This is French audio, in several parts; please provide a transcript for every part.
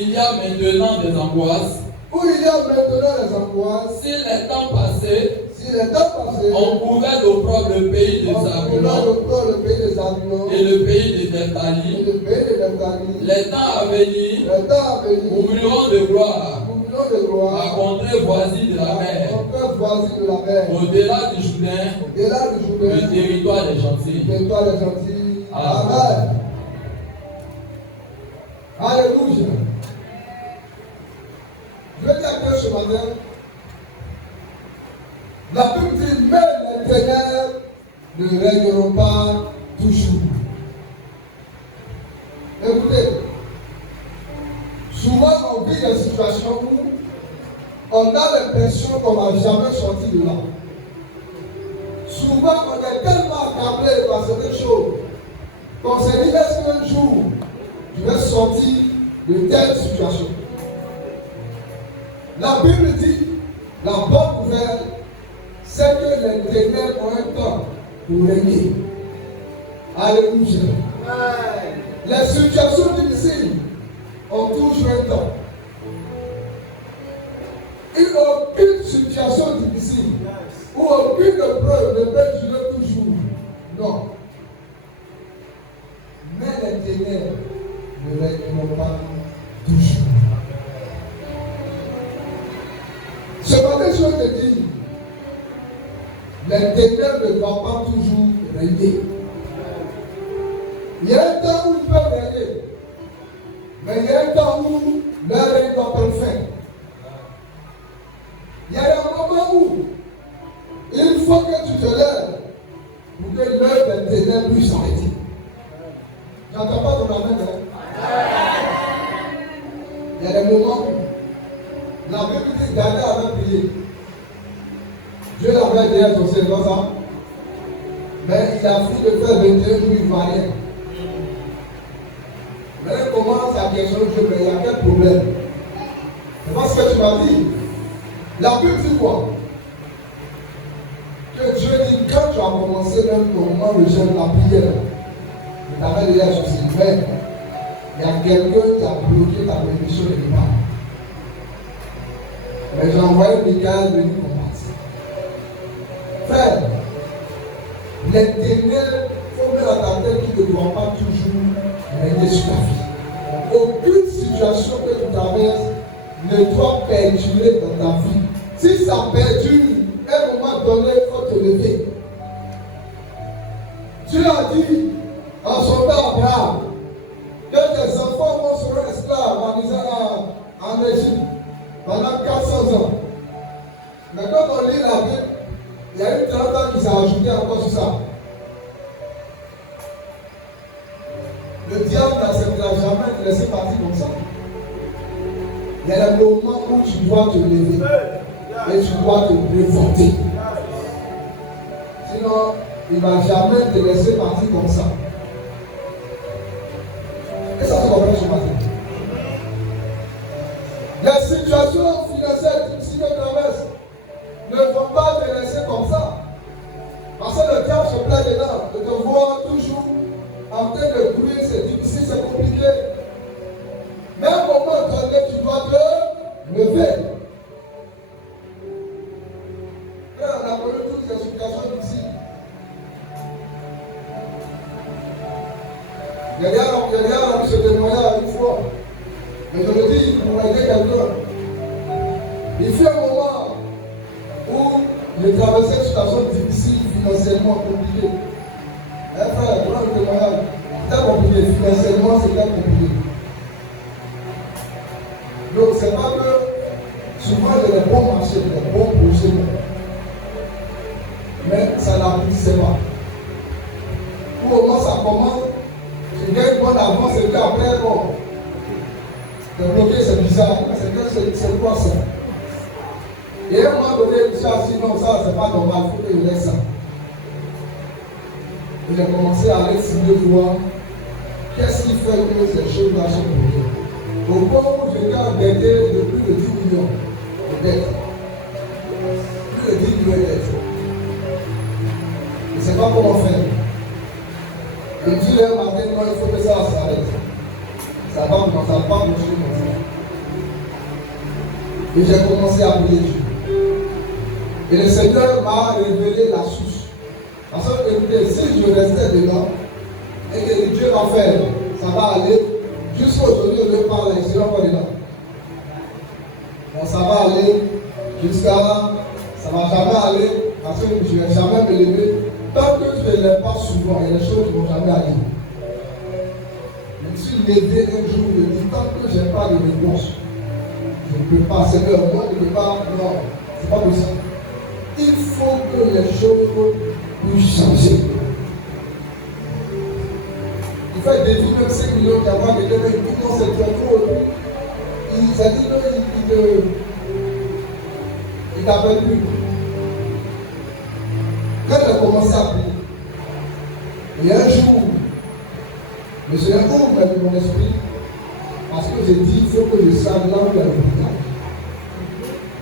il y a maintenant des angoisses, où il y a maintenant les angoisses, si les temps passés, on pouvait reprendre le pays de Zabulon et le pays de Nephtali, les temps à venir ouvriront de gloire à contrée voisine de la mer, au-delà du Jourdain, le territoire des gentils. Amen. Alléluia. Je vais dire à Dieu ce matin, la Bible dit, mais les ténèbres ne régneront pas toujours. Écoutez, souvent on vit des situations où on a l'impression qu'on n'a jamais sorti de là. Souvent on est tellement accablé par certaines choses qu'on se dit, est-ce qu'un jour je vais sortir de telle situation? La Bible dit, la bonne nouvelle, c'est que les ténèbres ont un temps pour régner. Alléluia. Les situations difficiles ont toujours un temps. Il n'y a aucune situation difficile ou aucune preuve ne peut durer toujours. Non. Mais les ténèbres ne régneront pas toujours. Ce matin, je te dis, les ténèbres ne doivent pas toujours régner. Il y a un temps où ils peuvent régner, mais il y a un temps où leur règne doit prendre fin. Il y a un moment où il faut que tu te lèves pour que l'œuvre des ténèbres puisse s'arrêter. J'entends pas ton amen. Il y a des moments où la Bible dit Daniel avait prié. Dieu l'avait déjà exaucé, comme ça. Mais il a fini de faire 21 jours, il ne voit rien. Maintenant, comment sa question, Dieu, mais il y a quel problème? C'est pas ce que tu m'as dit. La Bible dit quoi? Que Dieu dit, quand tu as commencé même ton moment de jeûne, la prière, tu t'avais déjà exaucé. Mais il y a quelqu'un qui a bloqué ta bénédiction de départ. Mais j'ai envoyé Michael venir combattre. Frère, les ténèbres, il faut mettre à ta tête qui ne doit pas toujours régner sur ta vie. Aucune situation que tu traverses ne doit perdurer dans ta vie. Si ça perdure, à un moment donné, il faut te lever. Dieu a dit en son père Abraham que tes enfants vont seront esclaves en Égypte pendant 400 ans. Mais quand on lit la Bible, il y a eu 30 ans qui s'est ajouté encore sur ça. Le diable n'acceptera jamais de laisser partir comme ça. Il y a des moments où tu dois te lever et tu dois te révolter. Sinon, il ne va jamais te laisser partir comme ça. Et ça se comprend ce matin. Les situations financières difficiles que tu traverses ne vont pas te laisser comme ça. Parce que le diable se plaît dedans de te voir toujours en train de courir, c'est difficile, c'est compliqué. Mais à un moment donné, tu dois te lever. Et on a connu toutes ces situations difficiles. Quelqu'un a vu ce témoignage une fois. Mais je le dis pour aider quelqu'un. Il fut un moment où il traversait une situation difficile, financièrement compliquée. Un frère, prends le témoignage. C'était compliqué, financièrement c'était compliqué. Donc c'est pas que souvent il y a des bons marchés, des bons projets. Mais ça n'aboutissait pas. Au moment où ça commence, je gagne une bonne avance et puis après, bon, de bloquer c'est bizarre, c'est quoi ça? Et à un moment donné, je me suis assis, non, ça c'est pas normal, il faut que je laisse ça. Et j'ai commencé à aller cibler voir qu'est-ce qui fait que ces choses-là sont bloquées. Au point où j'étais endetté de plus de 10 millions de dettes. Plus de 10 millions de dettes. Je ne sais pas comment faire. Je dis un matin, il faut que ça s'arrête. Ça va pas marcher comme ça. Et j'ai commencé à prier Dieu. Et le Seigneur m'a révélé la source. Parce que écoutez, si je restais dedans, et que Dieu va faire, ça va aller, jusqu'à aujourd'hui, on ne parle, je ne suis pas dedans. Donc ça va aller jusqu'à là, ça ne va jamais aller, parce que je ne vais jamais me lever. Tant que je ne l'ai pas souvent, il y a des choses qui ne vont jamais aller. Je me suis levé un jour, je me dis, tant que je n'ai pas de réponse, je ne peux pas, Seigneur, moi je ne peux pas, non, ce n'est pas possible. Il faut que les choses puissent changer. Il fait des vies, même 5 millions qui avoir quelqu'un qui dit non, c'est trop. Il a dit non, il t'appelle plus. Quand j'ai commencé à prier, il y a un jour, le Seigneur ouvre mon esprit, parce que j'ai dit, il faut que je sache là où il y a le prière.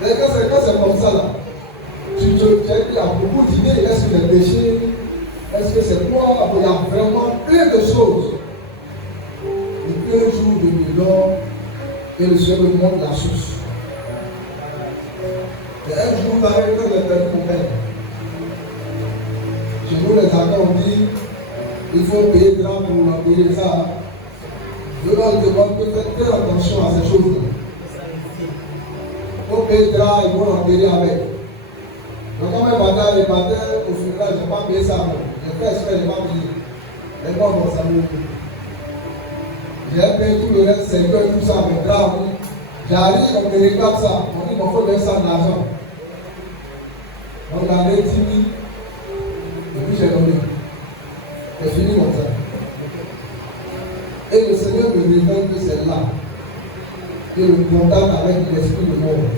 Quand c'est comme ça là, il y a beaucoup d'idées, est-ce que j'ai péché? Est-ce que c'est quoi? Il y a vraiment plein de choses. Et puis un jour, je me dors et le Seigneur me montre la source. Et un jour, quand j'ai perdu mon père, chez nous, les acteurs ont dit il faut payer de l'argent pour payer ça. Je leur demande de faire très attention à ces choses-là. Il faut payer de l'argent, ils vont en payer avec. Donc, quand mes batailles, les batailles, au final, je n'ai pas payé ça. J'ai fait exprès, je n'ai pas payé. Mais bon, ça me dit. J'ai payé tout le reste, c'est que tout ça, mais grave. J'arrive, on me réclame ça. On dit, il faut donner ça d'argent. On a donné 10 000. Et puis j'ai donné. C'est fini comme ça. Et le Seigneur me révèle que c'est là. Et le contact avec l'esprit de mort.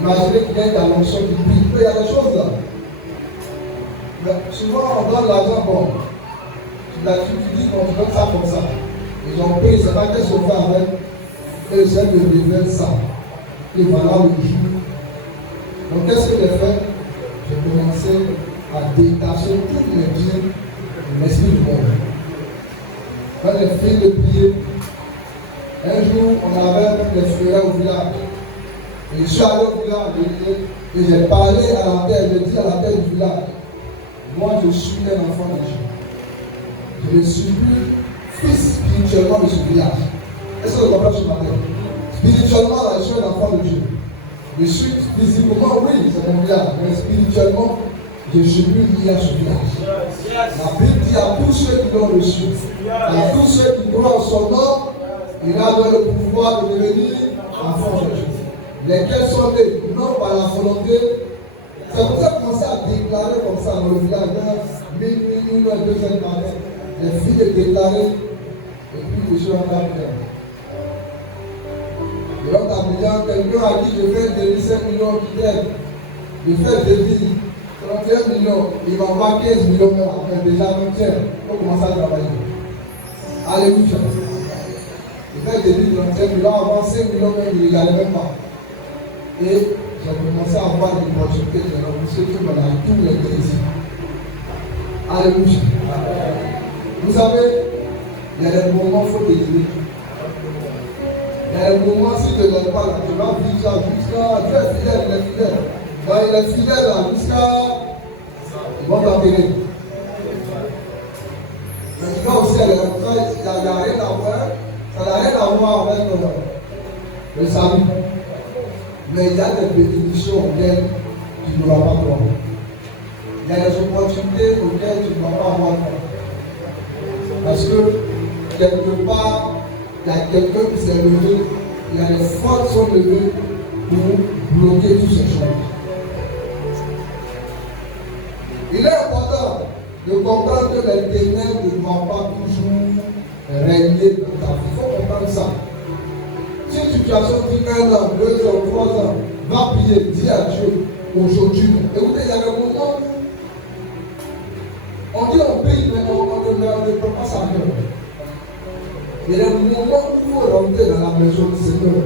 Imaginez qu'il y a dans l'onction qui prie. Il y a des choses là. Mais souvent on donne l'argent, bon. Tu dis qu'on donne ça comme ça. Ils ont payé, c'est pas qu'est-ce qu'on fait avec. Et le Seigneur me révèle ça. Et voilà le jour. Donc qu'est-ce que j'ai fait? J'ai commencé à détacher tous les biens de l'esprit du monde. Quand j'ai fini de prier, un jour on avait des frères au village. Et je suis allé au village et j'ai parlé à la terre, j'ai dit à la terre du village, moi je suis un enfant de Dieu. Je ne suis plus fils spirituellement de ce village. Est-ce que vous comprenez ce matin? Spirituellement, je suis un enfant de Dieu. Je suis physiquement, oui, c'est mon village, mais spirituellement, je suis plus lié à ce village. La Bible dit à tous ceux qui l'ont reçu, à tous ceux qui croient en son nom, il a le pouvoir de devenir enfant de Dieu. Lesquels sont nés, non par la volonté. C'est pour ça qu'on commence à déclarer comme ça dans le village, une ou deux heures par an. Les filles de déclarer, et puis je suis en train de faire. Et donc, quelqu'un a dit je fais des 5 millions qui viennent. Je fais des vies, 31 millions, il va avoir 15 millions après. Déjà, donc tiens, il faut commencer à travailler. Alléluia. Je fais des vies, 31 millions, avant 5 millions, même, il ne regardait même pas. Et j'ai commencé à avoir des opportunités, j'ai rencontré tout dans tous les crédits. Alléluia. Vous savez, il y a des moments où il faut délivrer. Il y a des moments, si tu ne donnes pas, tu vas vivre ça jusqu'à. Tu es fidèle, il est fidèle. Quand il est fidèle là, jusqu'à. Ils vont t'enterrer. Mais tu vois aussi, il n'y a rien à voir. Ça n'a rien à voir avec le salut. Mais il y a des bénédictions auxquelles tu ne dois pas croire. Il y a des opportunités auxquelles tu ne dois pas avoir droit. Parce que quelque part, il y a quelqu'un qui s'est levé, il y a des forces qui sont levées pour bloquer toutes ces choses. Il est important de comprendre que les ténèbres ne vont pas toujours régner dans ta vie. Il faut comprendre ça. Si une situation dit 1 an, 2 ans, 3 ans, va prier, dis à Dieu aujourd'hui. Écoutez, il y a des moments où on dit on prie, mais on ne peut pas s'arrêter. Il y a des moments où il faut rentrer dans la maison du Seigneur.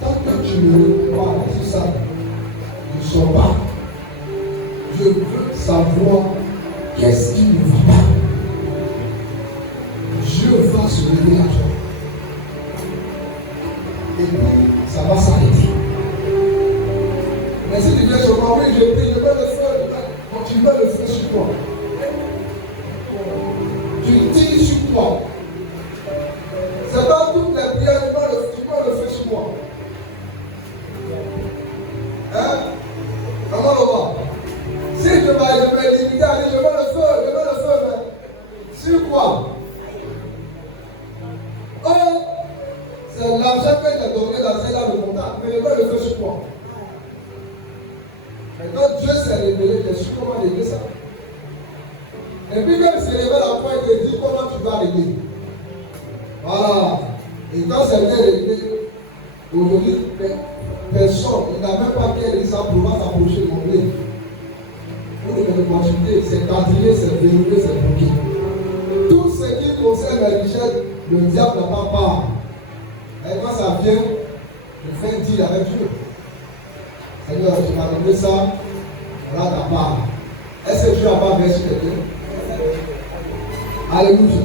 Tant que tu ne vois pas tout ça, je ne sors pas. Je veux savoir qu'est-ce qui ne va pas. Dieu va se lever à toi. Et puis, ça va s'arrêter. Et puis quand il se réveille la fois, il te dit comment tu vas régler. Voilà. Et quand c'est bien réglé, aujourd'hui, personne, il n'a même pas qu'à ça pour s'approcher de mon nez. Pour les opportunités, c'est quadrillé, c'est verrouillé, c'est bloqué. Tout ce qui concerne la richesse, le diable n'a pas part. Et quand ça vient, je fais un deal avec Dieu. Seigneur, tu m'as donné ça, voilà ta part. Est-ce que Dieu n'a pas versé quelqu'un? Alléluia.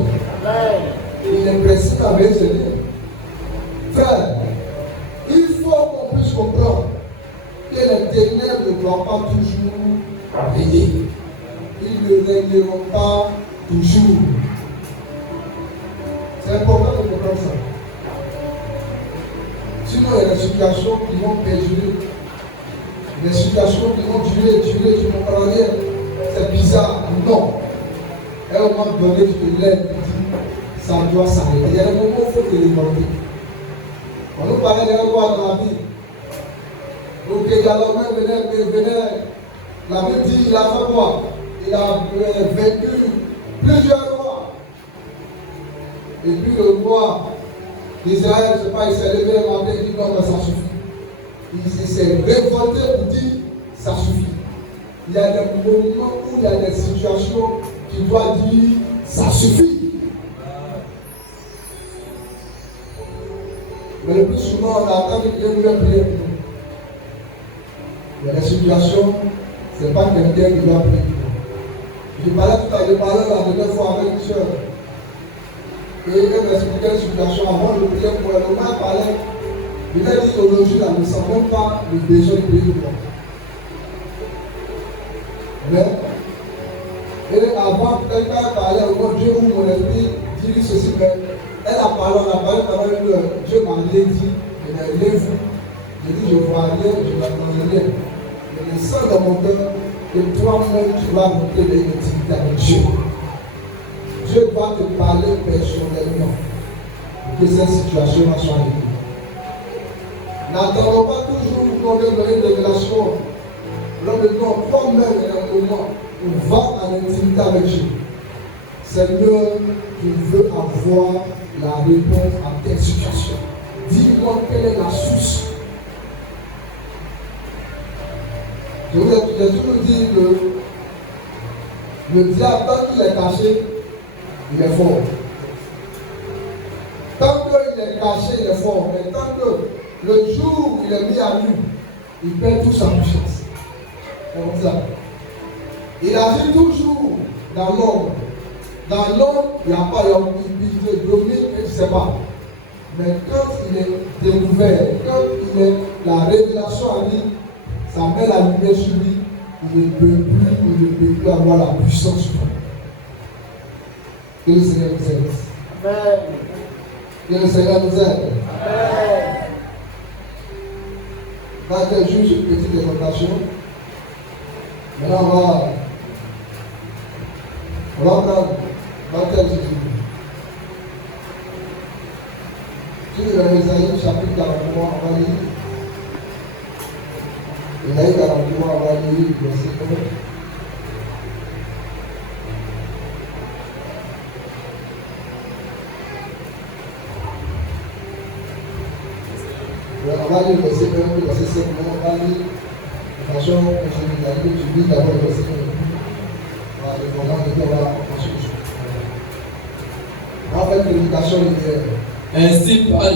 Il est précis avec ce Dieu. Frère, il faut qu'on puisse comprendre que les ténèbres ne doivent pas toujours régner. Ils ne régneront pas toujours. C'est important de comprendre ça. Sinon, il y a des situations qui vont perdurer. Des situations qui vont durer, tu ne comprends rien. C'est bizarre. Non. Et au moment donné, tu te lèves et dis, ça doit s'arrêter. Il y a des moments où il faut te demander. On nous parlait des rois dans la vie. Donc, Galomé venait. La Bible dit, il a fait quoi? Il a vaincu plusieurs rois. Et puis le roi d'Israël, je ne sais pas, il s'est levé et demandé, il dit non, mais ça suffit. Il s'est révolté pour dire, ça suffit. Il y a des moments où il y a des situations qui doivent dire, ça suffit. Mais le plus souvent, on attend que Dieu nous prier pour nous. Il y a des situations, ce n'est pas quelqu'un qui doit prier pour nous. Je parlais tout à l'heure, la dernière fois avec une soeur. Et elle m'expliquait une situation avant de prier pour elle. On m'a parlé. Il a dit aujourd'hui, là, ne sent même pas le besoin de prier pour moi. Mais avant, quelqu'un parlait au nom Dieu où mon esprit dit ceci, mais elle a parlé, on a parlé pendant une heure. Dieu m'a dit, il m'a dit, vous. Je dis, je vois rien, je n'entends rien. Mais le sang dans mon cœur, que toi-même, tu vas monter des intimité avec Dieu. Dieu va te parler personnellement que cette situation-là soit réglée. N'attendons pas toujours qu'on vienne donner des révélations. Là maintenant, toi-même, il y a un moment où va en intimité avec Dieu. Seigneur, je veux avoir la réponse à telle situation. Dis-moi quelle est la source. Je vous ai toujours dit que le diable, tant qu'il est caché, il est fort. Tant qu'il est caché, il est fort. Mais tant que le jour où il est mis à nu, il perd toute sa puissance. Comme ça. Il agit toujours dans l'ombre. Dans l'ombre, il n'y a pas, il te domine et tu ne sais pas. Mais quand il est découvert, quand il est la révélation à lui, ça met la lumière sur lui, il ne peut plus avoir la puissance sur lui. Que le Seigneur nous aide. Amen. Que le Seigneur nous aide. Amen. Dans quelques jours, j'ai une petite démonstration. Maintenant, on va prendre Matthieu Jésus. Tu lis dans Ésaïe chapitre 43, on va lire. Ésaïe 43, on va lire le verset 1. On va lire le verset 1, le verset 7, on va lire de façon générale, tu lis d'abord le verset 1. On va ensuite. On va faire une prédication linéaire. Ainsi parle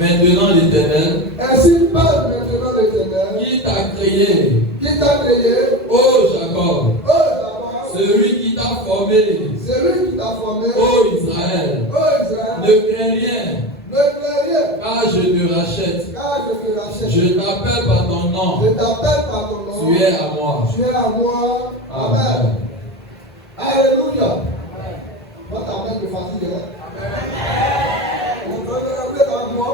maintenant l'Éternel. Ainsi parle maintenant l'Éternel. Qui t'a créé? Qui t'a créé? Ô Jacob. Ô Jacob. Celui qui t'a formé. Celui qui t'a formé. Ô Israël. Ô Israël. Ne crains rien. Ne crains rien. Car je te rachète. Car je te rachète. Je t'appelle par ton nom. Je t'appelle par ton nom. Tu es à moi. Tu es à moi. Amen. Alléluia. Va t'amener de fatigue. Vous pouvez me rappeler avec moi?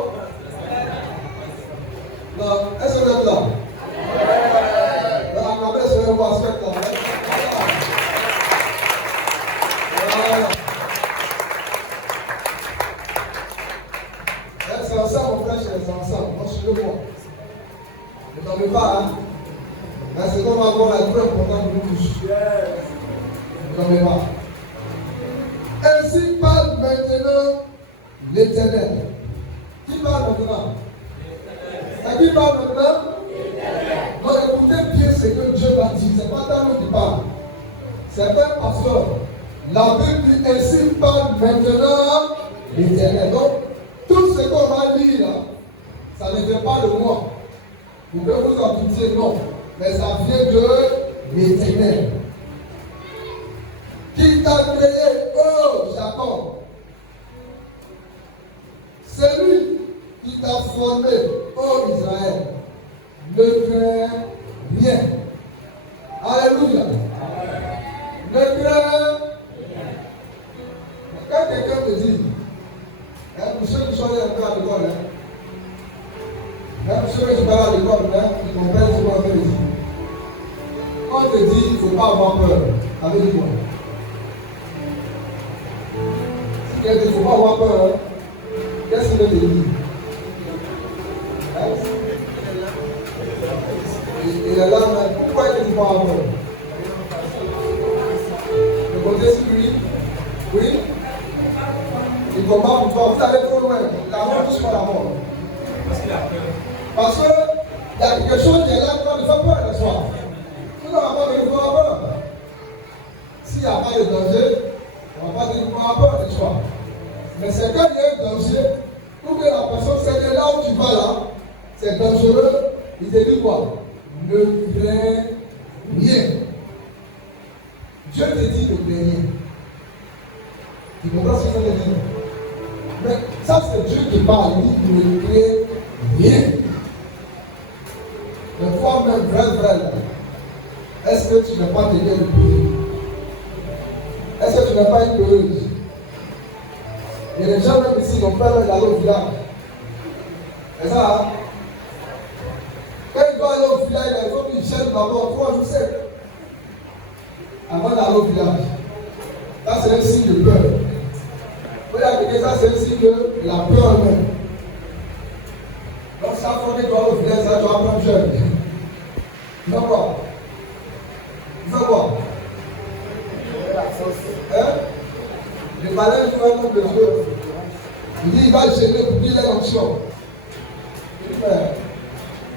Non, est-ce que vous êtes là? La caméra se voit aspect là. Voilà. C'est ensemble, mon frère, c'est ensemble. Moi, suivez-moi. Ne tombez pas, hein? Mais c'est qu'on va avoir un peu important pour nous tous. Ne tombez pas. ainsi parle maintenant l'Éternel. Qui parle maintenant? Et qui parle maintenant? Donc écoutez bien ce que Dieu va dire. Ce n'est pas Daniel qui parle. C'est un pasteur. La Bible dit ainsi parle maintenant l'Éternel. Donc tout ce qu'on va lire là, ça ne vient pas de moi. Vous pouvez vous en douter, non. Mais ça vient de l'Éternel. Qui t'a créé, oh Jacob? C'est lui qui t'a formé, oh Israël. Ne crains rien. Alléluia. Ne crains. Quand quelqu'un te dit, pour ceux qui sont allés un peu à l'école, pour ceux qui sont allés à l'école, ils comprennent ce qu'on veut dire. Quand on te dit, il ne faut pas avoir peur, avec quoi? Si quelqu'un dit, il ne faut pas avoir peur, qu'est-ce qu'il veut te dire? Il est là, mais pourquoi il ne dit pas avoir peur? Le côté sur lui, oui, il combat pour toi, vous allez trop loin, la mort touche pas la mort. Parce qu'il a peur. Parce qu'il y a quelque chose qui est là qui va nous faire peur le soir. Nous n'avons pas de avoir peur. S'il n'y a pas de danger, on ne va pas dire qu'on a peur le soir. Mais c'est quand il y a un danger, pour que la personne sait que là où tu vas là, c'est dangereux, il te dit quoi? Ne crains rien. Dieu te dit ne crains rien. Tu comprends ce que ça veut dire? Mais ça c'est Dieu qui parle, il dit ne crains rien. Mais toi même, vrai, est-ce que tu n'as pas quelqu'un de prier? Est-ce que tu n'as pas une peureuse? Il y a des gens même ici qui ont peur d'aller au village. C'est ça, hein? Quand il doit aller au village, il faut qu'il cherche d'abord 3 jours secs avant d'aller au village. Ça, c'est un signe de peur. Vous voyez, ça, c'est un signe de la peur même. Donc, chaque fois que tu dois aller au village, ça, tu vas prendre jeune. Il va quoi? Il va quoi? Hein? Le malin, il va prendre le jeu. Il dit, il va gêner pour qu'il ait l'onction.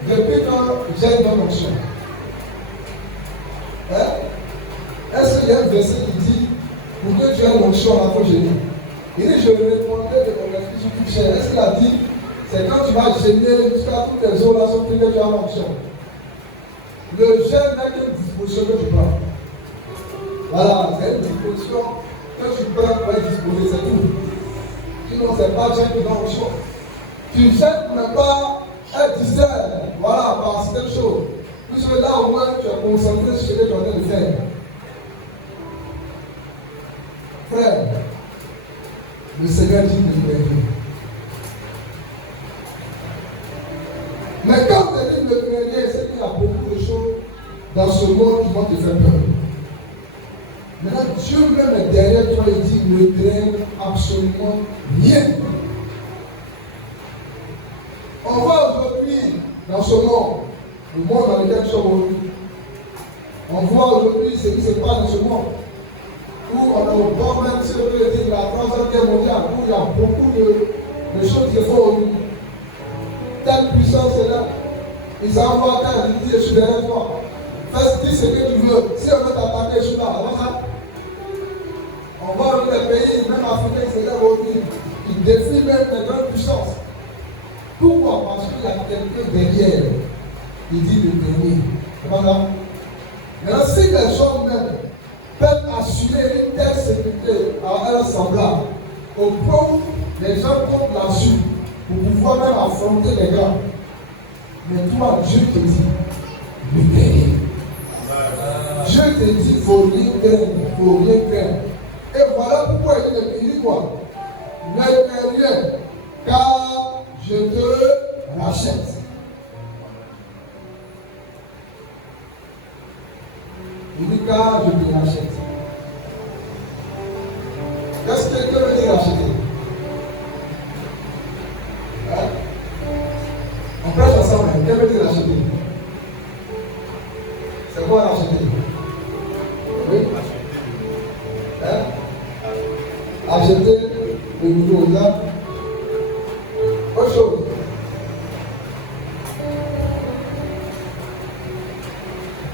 Depuis quand j'ai une onction, est-ce qu'il y a un verset qui dit pour que tu aies une onction, il faut gêner? Il dit je répondais de mon esprit sur toute chair. Est-ce qu'il a dit c'est quand tu vas gêner jusqu'à toutes les eaux là sur que tu as une onction? Le jeûne n'est qu'une disposition que tu prends. Voilà, c'est une disposition que tu prends pour être disposé, c'est tout. Sinon, c'est pas Dieu qui donne l'onction. Tu jeûnes pour ne pas être distrait, voilà, par certaines choses. Puisque là au moins tu es concentré sur ce que tu es en train de faire. Frère, le Seigneur dit de libérer. Mais quand tu dis de libérer, c'est qu'il y a beaucoup de choses dans ce monde qui vont te faire peur. Maintenant, Dieu même est derrière toi et dit ne crains absolument rien. On voit aujourd'hui dans ce monde, le monde dans lequel nous sommes aujourd'hui, on voit aujourd'hui ce qui se passe dans ce monde, où on est au bord même, si on peut dire, de la Troisième Guerre mondiale, où il y a beaucoup de choses qui se font aujourd'hui. Telle puissance est là. Ils envoient ta vie, je suis derrière toi. Fais ce que tu veux. Si on veut t'attaquer, je suis là. Avant ça, on voit les pays, même africains, c'est là aujourd'hui, ils défient même les grandes puissances. Pourquoi? Parce qu'il y a quelqu'un derrière. Il dit le dernier. C'est pas ça? Maintenant, si les gens même peuvent assurer une telle sécurité à un semblable, au point où les gens comptent là-dessus pour pouvoir même affronter les gars. Mais toi, Dieu te dit le dernier. Dieu te dit, il ne faut rien craindre, il ne faut rien craindre. Et voilà pourquoi il dit quoi? Ne crains rien, car je te rachète. Il dit car je te rachète. Qu'est-ce que Dieu veut dire racheter? Hein? On prêche ensemble, qu'est-ce que veut dire racheter? C'est quoi racheter? Oui? Hein? acheter le nouveau là. Autre chose.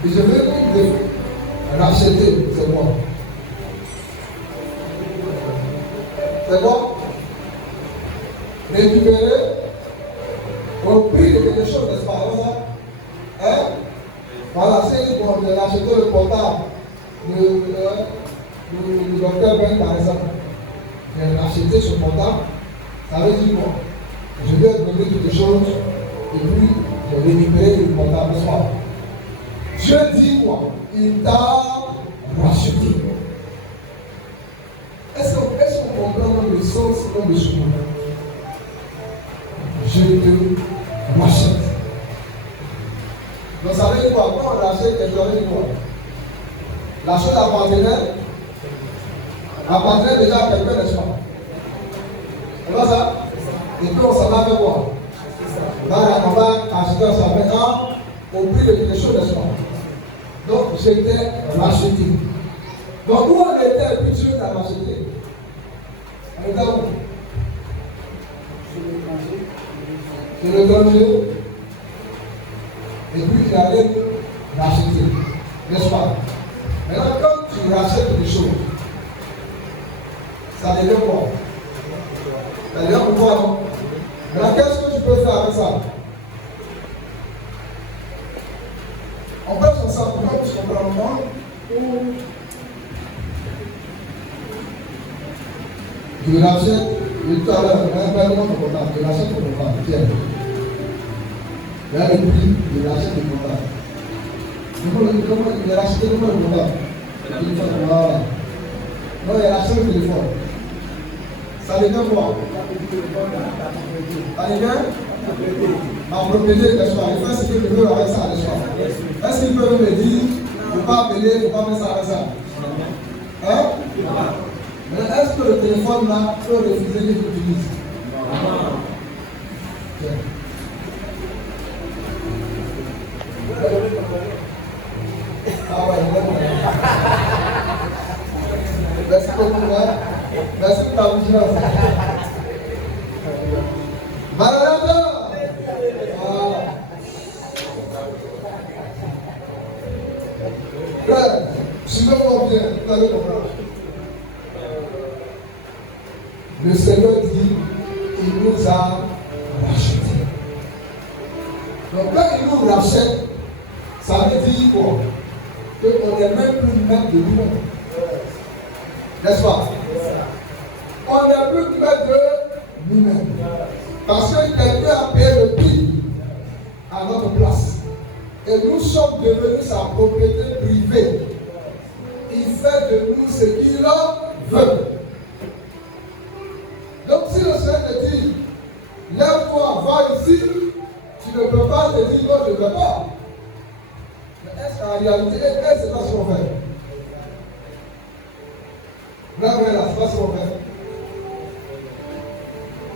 Et je veux de racheter, c'est quoi? C'est quoi? Récupérer au prix de quelque chose, n'est-ce pas? Hein? Voilà, c'est pour acheter le portable. Le docteur Ben, par exemple, j'ai acheté ce portable, ça veut dire quoi? Je vais donner quelque chose et puis je vais récupérer le portable, n'est-ce pas? Je dis quoi? Il t'a racheté. Est-ce qu'on comprend le sens comme le souvent? Je te rachète. Donc ça veut dire quoi? Quand on rachète, ça veut dire quoi? La chose appartenait déjà à quelqu'un, n'est-ce pas? C'est pas ça? Et puis on s'en va avec quoi? Là, on va acheter ça maintenant au prix de quelque chose, n'est-ce pas? Donc j'étais racheté. Donc où on était et puis Dieu l'a racheté? On était où? Sur l'étranger. Et puis il allait racheter. N'est-ce pas? Maintenant, quand tu rachètes des choses, ça devient quoi? Ça devient pourquoi non? Maintenant, qu'est-ce que tu peux faire avec ça? On peut faire ça pour nous, on prend le monde. Tu rachètes, et tout à l'heure, je rachète ton portable, tiens. Là, et puis, je rachète le portable. Comment il a racheté le portable? Voilà. Non, il a racheté le téléphone. Ça devient quoi? Ça devient ma propriété, n'est-ce pas? Il fait ce qu'il veut avec ça, n'est-ce pas? Est-ce qu'il peut me dire, il ne faut pas appeler, il ne faut pas mettre ça avec ça? Hein? Mais est-ce que le téléphone là peut refuser qu'il utilise? Ah ouais, merci beaucoup, hein? Merci pour ta vigilance. Maranatha! Frère, suivez-moi bien, vous allez comprendre. Le Seigneur dit, il nous a rachetés. Donc quand il nous rachète, ça veut dire quoi? Qu'on n'est même plus maître de nous-mêmes. N'est-ce pas? On n'est plus maître de nous-mêmes. Parce que quelqu'un a payé le prix à notre place. Et nous sommes devenus sa propriété privée. Il fait de nous ce qu'il veut. Donc si le Seigneur te dit, lève-toi, va ici, tu ne peux pas te dire non, je ne veux pas. Mais est-ce qu'en réalité, c'est pas ce qu'on fait? Là, c'est pas ce qu'on fait.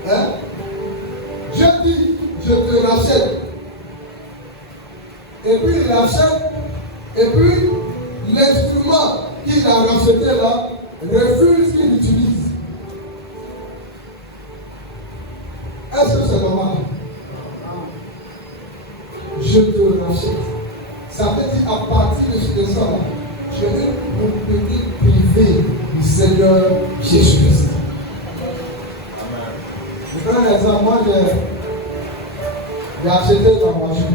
Hein? Je dis, je te rachète. Et puis il rachète, et puis l'instrument qu'il a racheté là, refuse qu'il utilise. Est-ce que c'est normal? Je te rachète. Ça veut dire à partir de ça, je vais une propriété privée du Seigneur Jésus-Christ. Je prends un exemple. Moi, j'ai acheté ma voiture.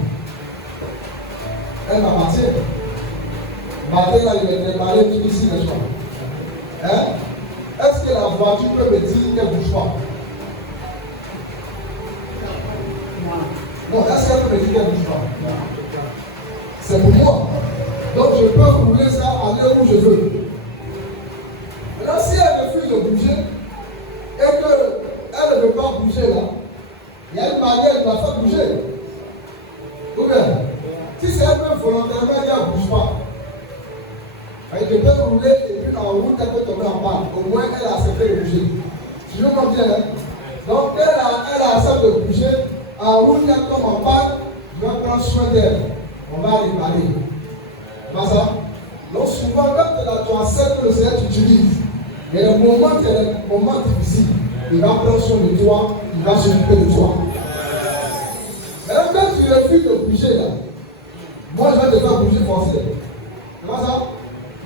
Elle m'appartient. Matin, là, il est démarré tout ici, n'est-ce pas? Hein? Est-ce que la voiture peut me dire qu'elle ne bouge pas? Non, est-ce qu'elle peut me dire qu'elle ne bouge pas? C'est pour moi. Donc je peux rouler ça, aller où je veux. Maintenant, si elle refuse de bouger, et qu'elle ne veut pas bouger là, il y a une barrière qui va faire bouger. Ou bien, si c'est un peu volontairement, elle ne bouge pas. Je peux rouler et puis en route, elle peut tomber en panne. Au moins, elle a accepté de bouger. Tu veux comprendre, hein? Donc, elle a accepté de bouger. En route, elle tombe en panne. Je vais prendre soin d'elle. On va réparer. Pas ça? Donc, souvent, quand tu acceptes que le Seigneur t'utilise, Et le moment qui est le moment difficile, il va prendre soin de toi, il va s'occuper de toi. Maintenant, quand tu refuses de bouger là, moi je vais te faire bouger forcément. C'est pas ça?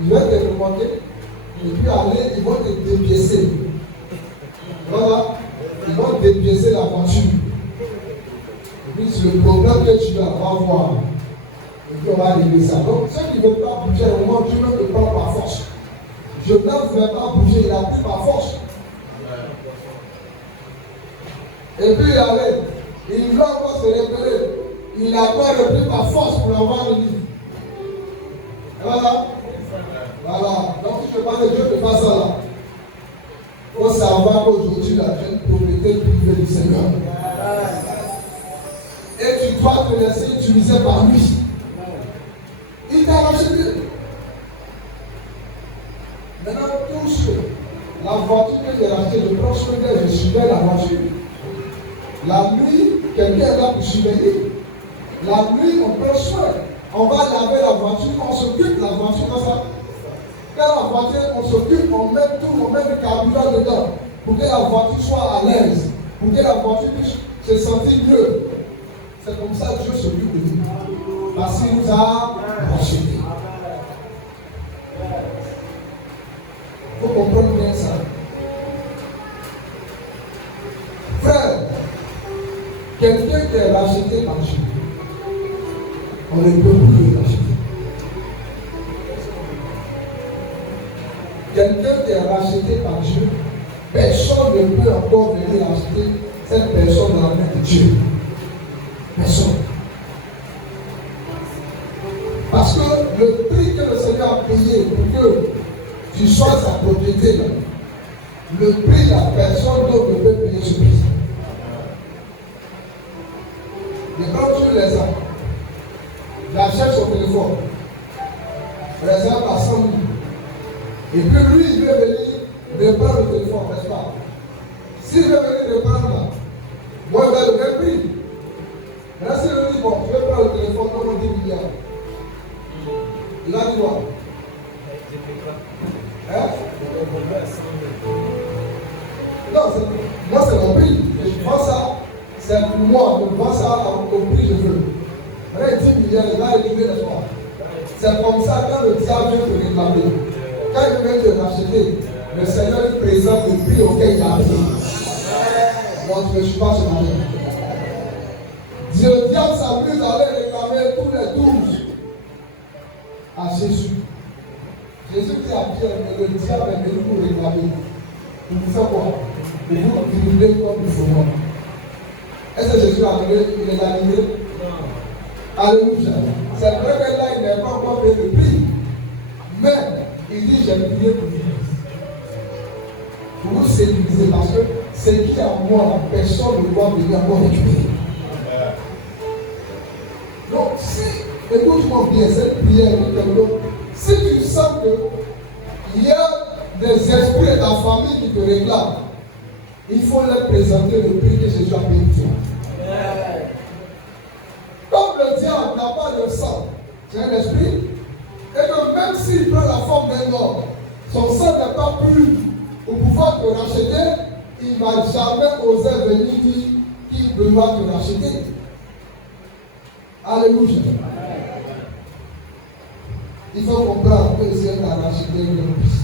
Je vais te remonter, et puis aller, ils vont te dépiécer. Voilà, ils vont dépiécer la voiture. Et puis c'est le problème que tu vas voir. Et puis on va régler ça. Donc ceux qui ne veulent pas bouger, au moment où tu ne te prends par force. Je ne veux pas bouger, il a pris par force. Et puis il avait, il veut encore se révéler. Il a pas repris par force pour avoir le livre. Voilà. Voilà. Donc si je parle de Dieu de façon là, il faut savoir qu'aujourd'hui là, j'ai une propriété privée du Seigneur. Et tu dois te laisser utiliser par lui. Il t'a racheté. Maintenant, tous la voiture que j'ai rachetée, je prends soin d'elle, je surveille la voiture. La nuit, quelqu'un est là pour surveiller. La nuit, on prend soin. On va laver la voiture, on s'occupe de la voiture comme ça. Quand la voiture, on s'occupe, on met tout, on met le carburant dedans pour que la voiture soit à l'aise, pour que la voiture puisse se sentir mieux. C'est comme ça que Dieu s'occupe de nous. Parce qu'il nous a rachetés. Il faut comprendre bien ça. Frère, quelqu'un qui est racheté par Dieu, on ne peut plus le racheter. Quelqu'un qui est racheté par Dieu, personne ne peut encore venir racheter cette personne dans la main de Dieu. Personne. Parce que le prix que le Seigneur a payé pour que tu sois sa propriété, là, le prix, la personne d'autre ne peut payer ce prix. Et quand tu les as, j'achète son téléphone, réserve à 100 000. Et puis lui, il veut venir reprendre le téléphone, n'est-ce pas? S'il veut venir reprendre là, moi je vais le même prix. Maintenant, s'il me dit, bon, je vais prendre le téléphone, comme on dit milliards. Il a dit quoi? Hein? Non, moi c'est mon prix. Et je vends ça, c'est pour moi, je vends ça au prix que je veux. Maintenant, 10 milliards, il va réduire les fois. C'est comme ça, quand le diable vient te réclamer, quand il vient te racheter, le Seigneur lui présente le prix auquel il a payé. Moi, je ne suis pas ce matin. Le diable s'amuse à aller réclamer tous les 12 à Jésus. Jésus dit à Pierre, mais le diable est venu vous réclamer. Il vous fait quoi? Il vous brûler comme il faut. Est-ce que Jésus a donné, il les a livrés? Non. Alléluia. C'est vrai que là, il n'est pas encore payé le prix. Mais, il dit, j'ai prié pour vous. Pour vous sécuriser, parce que ce qui est à moi, personne ne doit venir encore récupérer. Donc, si, écoute-moi bien, cette prière, si tu sens qu'il y a des esprits de ta famille qui te réclament, il faut leur présenter le prix que Jésus a payé pour toi. Comme le diable n'a pas de sang, c'est un esprit, et que même s'il prend la forme d'un homme, son sang n'est pas plus au pouvoir de te racheter, il ne va jamais oser venir dire qu'il doit te racheter. Alléluia. Il faut comprendre que le Seigneur t'a racheté une fils.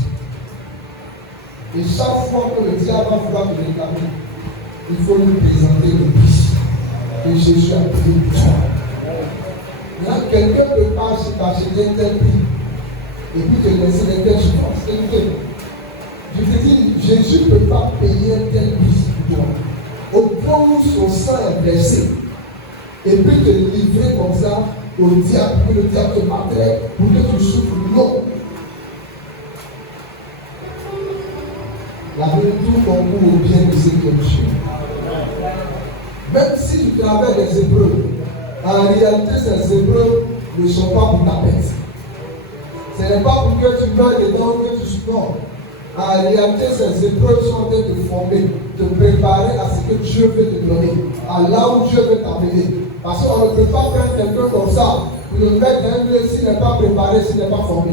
Et chaque fois que le diable va vouloir te réclamer, il faut lui présenter le fils que Jésus a payé pour toi. Maintenant, quelqu'un ne peut pas t'acheter un tel prix et puis te laisser des telles souffrances. Écoutez, je te dis, Jésus ne peut pas payer un tel prix pour toi. Au point où son sang est blessé, et puis te livrer comme ça au diable, pour que le diable te maltraite, pour que tu souffres. Non. La vie tout concourt au bien de ceux qui aiment Dieu. Même si tu traverses des épreuves, en réalité, ces épreuves ne sont pas pour ta pète. Ce n'est pas pour que tu meurs dedans, que tu souffres. En réalité, ces épreuves sont en train de te former, de préparer à ce que Dieu veut te donner, à là où Dieu veut t'amener. Parce qu'on ne peut pas prendre quelqu'un comme ça pour le mettre dans un lieu s'il n'est pas préparé, s'il n'est pas formé.